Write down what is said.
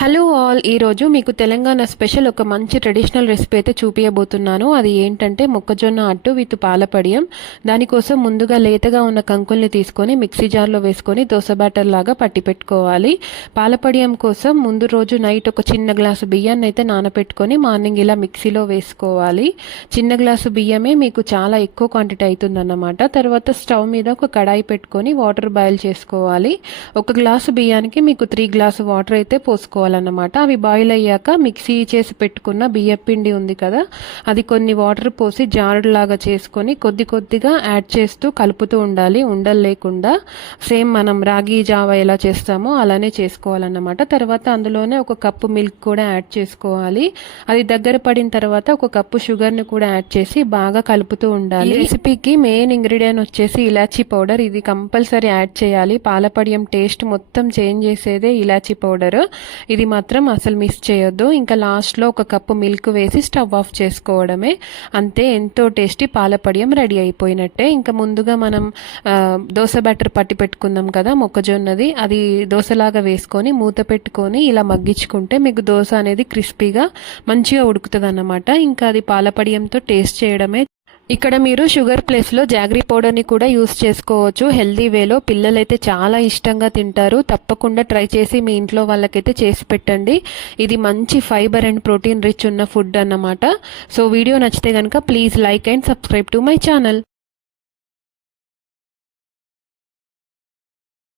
Hello all, ఈరోజు మీకు Telangana special ఒక మంచి ట్రెడిషనల్ రెసిపీ అయితే చూపించబోతున్నాను. అది ఏంటంటే మొక్కజొన్న అట్టు విత్ పాలపడియం. దానికోసం ముందుగా లేతగా ఉన్న కంకుల్ని తీసుకొని మిక్సీ జార్లో వేసుకొని దోశ బ్యాటర్ లాగా పట్టి పెట్టుకోవాలి. పాలపడియం కోసం ముందు రోజు నైట్ ఒక చిన్న గ్లాసు బియ్యాన్ని అయితే నానపెట్టుకొని మార్నింగ్ ఇలా మిక్సీలో వేసుకోవాలి. చిన్న గ్లాసు బియ్యమే మీకు చాలా ఎక్కువ క్వాంటిటీ అవుతుందన్నమాట. తర్వాత స్టవ్ మీద ఒక కడాయి పెట్టుకొని వాటర్ బాయిల్ చేసుకోవాలి. ఒక గ్లాసు బియ్యానికి మీకు 3 గ్లాసు వాటర్ అయితే పోసుకోవాలి అన్నమాట. అవి బాయిల్ అయ్యాక మిక్సీ చేసి పెట్టుకున్న బియ్యం పిండి ఉంది కదా, అది కొన్ని వాటర్ పోసి జారుడు లాగా చేసుకొని కొద్ది కొద్దిగా యాడ్ చేస్తూ కలుపుతూ ఉండాలి, ఉండలు లేకుండా. సేమ్ మనం రాగి జావా ఎలా చేస్తామో అలానే చేసుకోవాలన్నమాట. తర్వాత అందులోనే ఒక కప్పు మిల్క్ కూడా యాడ్ చేసుకోవాలి. అది దగ్గర పడిన తర్వాత ఒక కప్పు షుగర్ని కూడా యాడ్ చేసి బాగా కలుపుతూ ఉండాలి. ఈ రెసిపీకి మెయిన్ ఇంగ్రీడియంట్ వచ్చేసి ఇలాచీ పౌడర్. ఇది కంపల్సరీ యాడ్ చేయాలి. పాలపడియం టేస్ట్ మొత్తం చేంజ్ చేసేదే ఇలాచీ పౌడర్. ఇది మాత్రం అసలు మిస్ చేయొద్దు. ఇంకా లాస్ట్లో ఒక కప్పు మిల్క్ వేసి స్టవ్ ఆఫ్ చేసుకోవడమే. అంతే, ఎంతో టేస్టీ పాలపడియం రెడీ అయిపోయినట్టే. ఇంకా ముందుగా మనం దోశ బ్యాటర్ పట్టి పెట్టుకుందాం కదా మొక్కజొన్నది, అది దోశలాగా వేసుకొని మూత పెట్టుకొని ఇలా మగ్గించుకుంటే మీకు దోశ అనేది క్రిస్పీగా మంచిగా ఉడుకుతుంది అన్నమాట. ఇంకా అది పాలపడియంతో టేస్ట్ చేయడమే. ఇక్కడ మీరు షుగర్ ప్లేస్లో జాగరీ పౌడర్ని కూడా యూస్ చేసుకోవచ్చు. హెల్దీ వేలో పిల్లలైతే చాలా ఇష్టంగా తింటారు. తప్పకుండా ట్రై చేసి మీ ఇంట్లో వాళ్ళకైతే చేసి పెట్టండి. ఇది మంచి ఫైబర్ అండ్ ప్రోటీన్ రిచ్ ఉన్న ఫుడ్ అన్నమాట. సో వీడియో నచ్చితే కనుక please like and subscribe to my channel.